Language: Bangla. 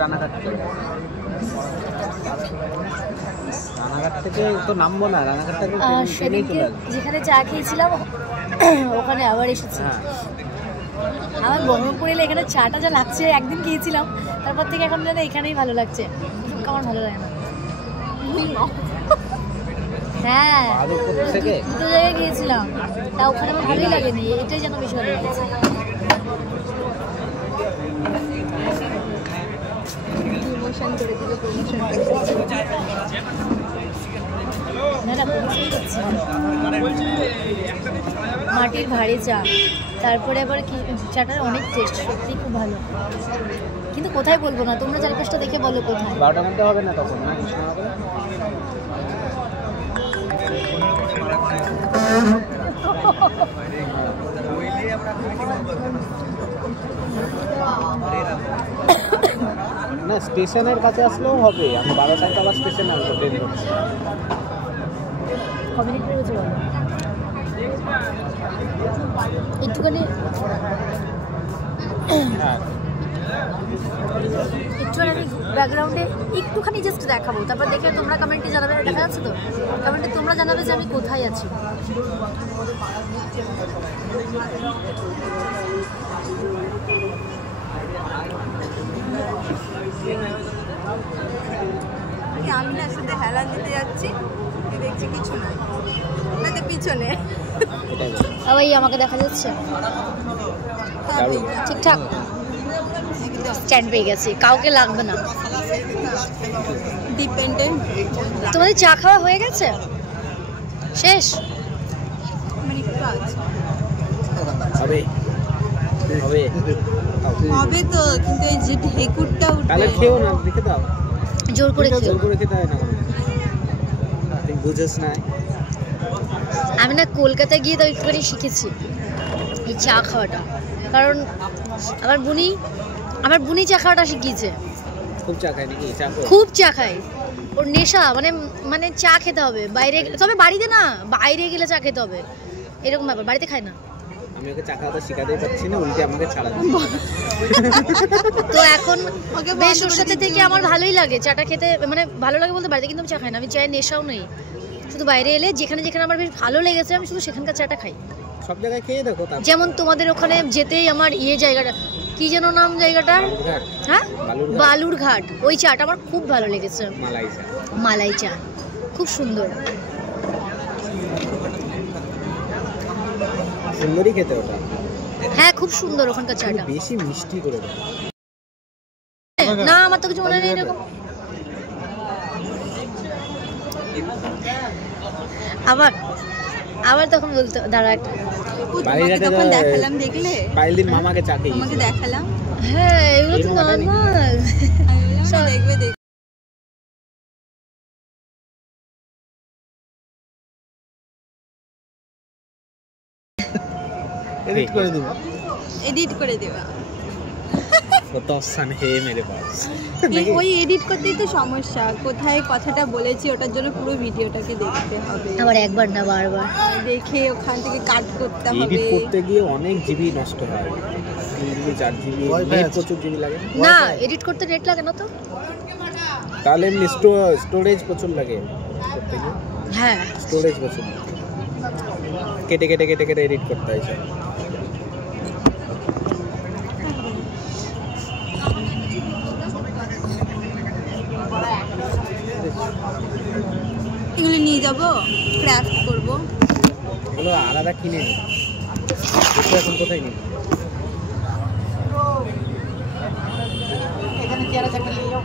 রানাঘাট থেকে তো নামবো না, রানাঘাট থেকে যেখানে চা খেয়েছিলাম ওখানে আবার এসেছি। আমার বহরমপুর এলে এখানে চাটা যা লাগছে, একদিন খেয়েছিলাম তারপর থেকে এখন যেন এখানেই ভালো লাগছে, আমার ভালো লাগে না। হ্যাঁ দুটো জায়গায় গিয়েছিলাম, তা ওখানে আমার ভালোই লাগেনি, এটাই যেন বেশি ভালো লাগছে। মাটির ভারী চা, তারপরে আবার কি চাটার অনেক টেস্ট, সত্যি খুব ভালো। কিন্তু কোথায় বলবো না, তোমরা চারপাশটা দেখে বলো কোথায়। 12টার মধ্যে হবে না তখন না? না স্টেশনের কাছে আসলেও হবে, আমি 12টায় আবার স্টেশনে আসবো ট্রেন ধরছি। কমিউনিটি রয়েছে বলো একটুখানি, একটুখানি আমি ব্যাকগ্রাউন্ডে একটুখানি জাস্ট দেখাবো, তারপর দেখে তোমরা কমেন্টে জানাবে। দেখা যাচ্ছে তো কমেন্টে তোমরা জানাবে যে আমি কোথায় আছি। আমি না শুধু হেলান দিতে যাচ্ছি, দেখছি কিছু নাই, পিছনে ওই আমাকে দেখা যাচ্ছে ঠিকঠাক, স্ট্যান্ড পেয়ে গেছি, কাউকে লাগবে না, ডিপেন্ডেন্ট। তোমাদের চা খাওয়া হয়ে গেছে? শেষ? হবে তো, কিন্তু এই যে ঢেকুরটা তাহলে খেও না, রেখে দাও, জোর করে জোর করে খেতে হয় না, তুই বুঝিস না। আমি না কলকাতায় গিয়ে তো একটুখানি শিখেছি এই চা খাওয়াটা, কারণ আমার বুনি চা খাওয়াটা শিখিয়েছে। খুব চা খায় নাকি? খুব চা খায়, ওর নেশা, মানে চা খেতে হবে বাইরে, তবে বাড়িতে না, বাইরে গেলে চা খেতে হবে, এরকম ব্যাপার, বাড়িতে খায় না। আমি ওকে চা খাওয়াটা শেখাতেই পারছি না, উল্টে আমাকে ছাড়া দিচ্ছে। তো এখন বেশ ওর সাথে থেকে আমার ভালোই লাগে চাটা খেতে, মানে ভালো লাগে বলতে, বাড়িতে কিন্তু আমি চা খাই না, আমি চায়ের নেশাও নেই, শুধু বাইরে এলে যেখানে যেখানে আমার বেশ ভালো লেগেছে আমি শুধু সেখানকার চাটা খাই। সব জায়গায় খেয়ে দেখো। যেমন তোমাদের ওখানে যেতেই আমার জায়গাটা কি যেন নাম জায়গাটার, হ্যাঁ বালুরঘাট, ওই চাটা আমার খুব ভালো লেগেছে, মালাই চা খুব সুন্দর, সুন্দরই খেতে ওটা। হ্যাঁ খুব সুন্দর ওখানকার চাটা, বেশি মিষ্টি করে দেয় না, আমার তো কিছু মনে নেই এরকম। আবার তখন বলতো দাঁড়া একটা, তখন দেখালাম, দেখলে পাইলদিন মামাকে চা খেয়ে তোমাকে দেখালাম। হ্যাঁ এগুলো তো নরমাল, দেখবে এডিট করে দেবা। ওই এডিট করতেই তো সমস্যা, কোথায় কথাটা বলেছি ওটার জন্য পুরো ভিডিওটাকে দেখতে হবে, আবার একবার না বারবার দেখে ওখান থেকে কাট করতে হবে। এডিট করতে গিয়ে অনেক জিবি নষ্ট হয়, 3 জিবি 4 জিবি, প্রচুর জিবি লাগে না, এডিট করতে নেট লাগে না তো, তাহলে এমনি স্টোরেজ প্রচুর লাগে করতে গিয়ে। হ্যাঁ স্টোরেজ প্রচুর, কেটে কেটে কেটে কেটে এডিট করতে হয় সব। এগুলো নিয়ে যাবো, ক্রাফট করবো, এগুলো আলাদা কিনে নিই, এখন কোথায় নিই? এখানে চেয়ার আছে, একটা নিয়ে যাও।